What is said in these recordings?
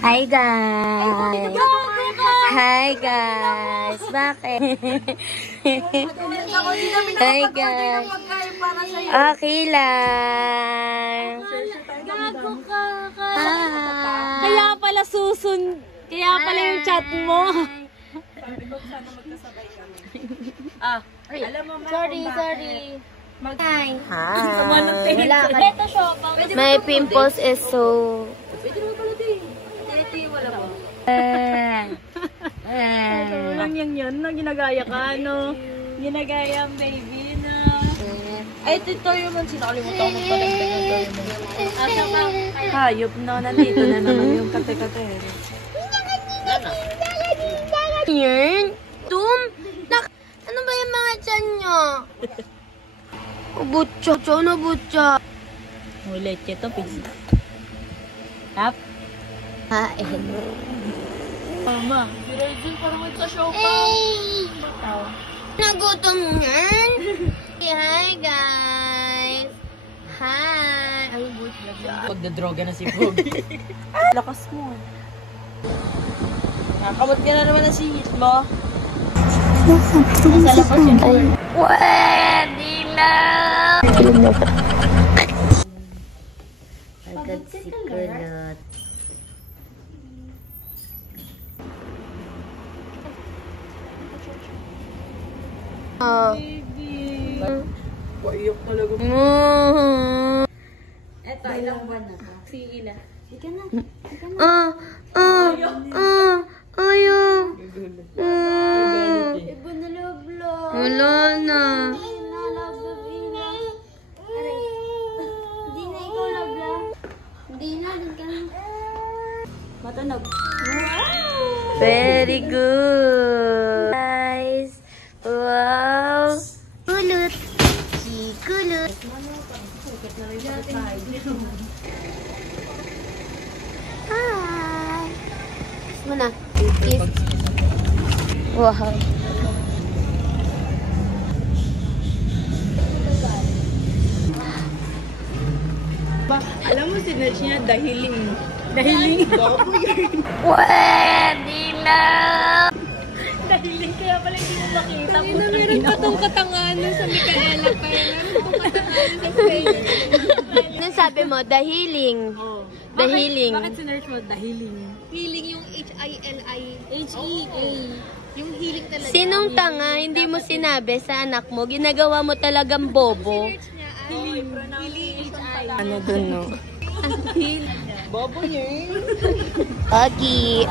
Hi guys! Hi guys! Bakit? Hi guys! Okay lang! Kaya pala kaya pala yung chat mo. Alam mo, Sorry. Hi! My pimples is so... lang yan na ginagaya ka, no? Ginagaya ang baby na. Ay, ito yung man sinakalimutan ko magpalagdag ng toyo mo. Asa ka? Hayop na, nandito na naman yung kate-kate. Yan? Tum? Ano ba yung mga tiyan nyo? Butya. Ano butya? Ulit ito, pizza. Tap? Hain. Mama. Virgin, parang ito show pa. Nagutom yan? Hi guys! Hi! Ay, butya. Pagdadroga na si Pogi. Lakas mo. Nakamot ka na naman na si hit mo. Nasa lakas yun. Pwede lang! Agad si Kulot. Paiyok talaga. Eto, ilang buwan na ba? Si Ila. Ika na. Ayaw. Iba na loblo. Wala na. Hindi na ikaw loblo. Hindi na. Matanog. Very good. Guys. Wow. Kulot. Si Kulot. Hi. Kiss mo na. Kiss. Wow. Alam mo si niya dahiling. Dahiling. Pwede lang. Dahiling kaya pala hindi mo makita. Meron pa tong katangano sa Micaela pa. Meron pa tong katangano sa stage. Ano sabi mo? Dahiling. Dahiling. Bakit sinerch mo dahiling? Healing yung H-I-L-I. H-E-A. Yung healing talaga. Sinong tanga? Hindi mo sinabi sa anak mo. Ginagawa mo talagang bobo. Search niya ay healing H-I. Ano dun, no? Bobo yun. Agi.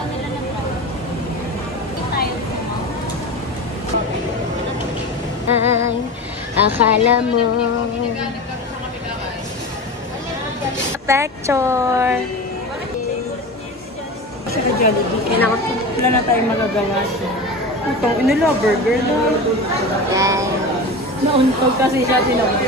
Ay, akala mo. Picture. Kasi ka Jollibee. Wala na tayong magagawa siya. Itong inila, burger na. Yan. Nauntog kasi siya tinawag.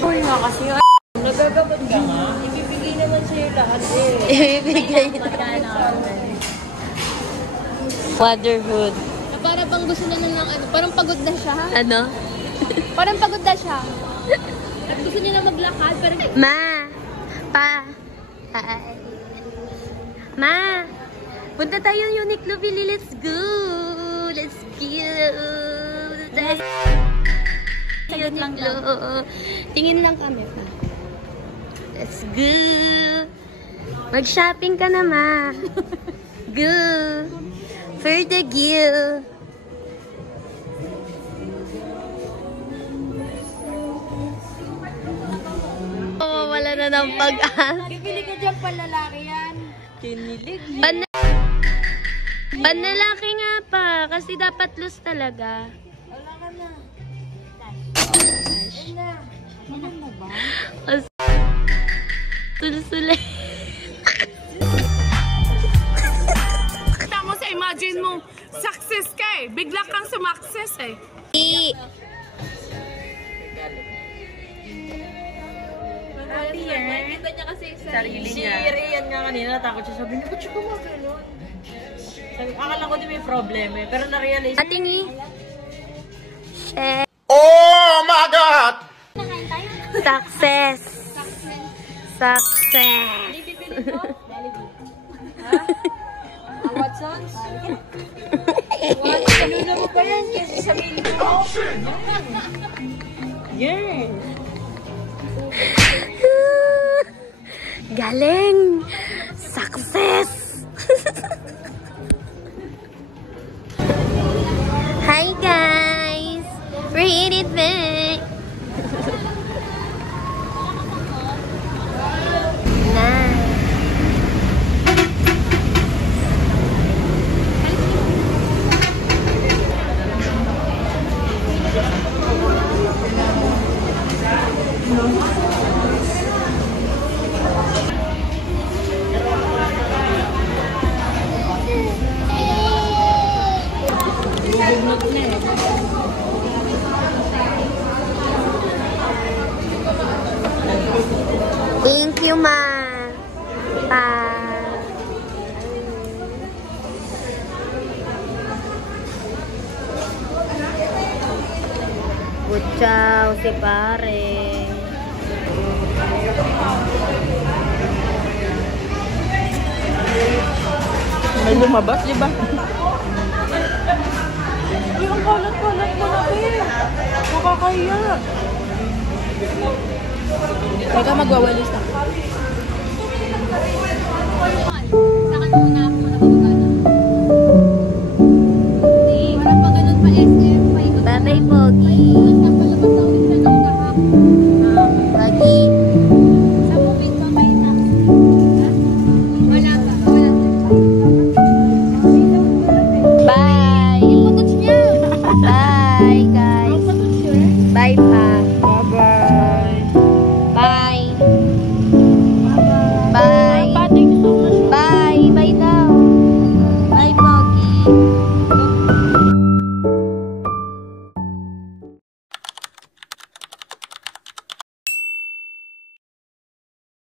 Uy nga kasi nagagabad ka nga. Ibibigay naman sa'yo lahat eh. Ibibigay na. Motherhood. Para bang gusto na ng ano, parang pagod na siya. Ano? Parang pagod na siya. Gusto niya na maglakad, pero... Ma! Pa! Hi. Ma! Punta tayo Uniqlo Billy. Let's go! Let's go! Uniqlo. Tingin lang kami pa. Let's go! Mag-shopping ka na, ma. Go! For the gill. Oh, wala na ng pag-asa. Bibili ka dyan palalaki yan. Kinilig. Panlalaki nga pa, kasi dapat loose talaga. Wala ka na. Ano na ba? Sulsulay. Tama sa imagine mo, success ka eh. Bigla kang sumakses eh. Nakita niya kasi Sarili niya. Si Rian nga kanina, natakot siya. Sabi niya, ba't siya gumagano'n? Sabi, akala ko din may problem eh. Pero na-realize. Atingi. Che. Oh my God! Success. Success. Watsons? What? Kanina mo pa yan kasi sabihin ko. Yeah. Galing. Success. Hi guys. Read it back. Nah. Thank you, ma. Pa. Butchaw si pare. May lumabas, di ba? Uy, ang kalat-kalat mo na, eh. Makakaya. Baka magwawalis na.